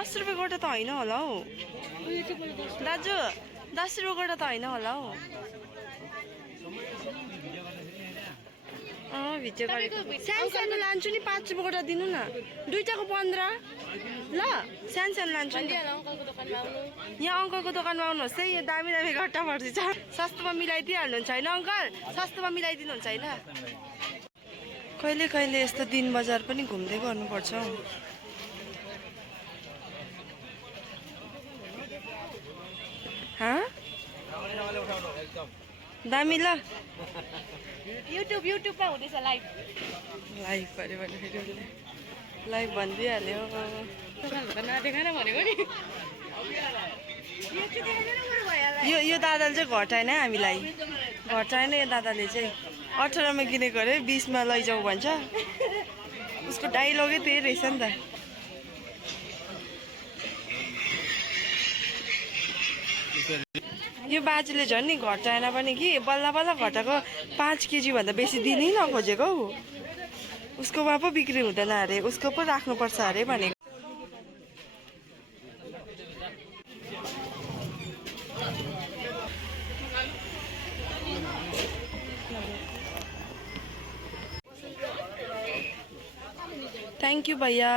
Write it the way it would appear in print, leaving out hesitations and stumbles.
10 रुपियाँ गोटा त होइन होला हौ दाजु 10 रुपियाँ गोटा त होइन होला हौ भिडियो गरेको सानो लान्छु नि 5 रुपियाँ गोटा दिनु न दुईटाको 15 ल सानो लान्छु नि यहाँ अङ्कलको दोकानमा आउनुहोस् है यो दामी दामी गट्टा पर्छ सस्तोमा मिलाइदिइहाल्नुहुन्छ होइन अङ्कल सस्तोमा मिलाइदिनुहुन्छ होइन कहिले कहिले यस्तो दिन बजार पनि घुम्दै गर्नुपर्छ हौ दामी ल युट्युबमा हुँदैछ लाइभ अरे भने फेरि लाइभ भनिदिइहाल्यो यो दादाले चाहिँ घटाएन हामीलाई घटाएन यो दादाले चाहिँ 18 मा किनेको अरे 20 मा लैजाऊ भन्छ उसको डाइलगै त्यही रहेछ नि त यो बाजेले झन् नि घटाएन पनि कि बल्ल बल्ल घटाएको 5 केजी भन्दा बेसी दिनै नखोजेको हौ उसकोमा पो बिक्री हुँदैन अरे उसको पो राख्नुपर्छ अरे भनेको थ्याङ्क यू भैया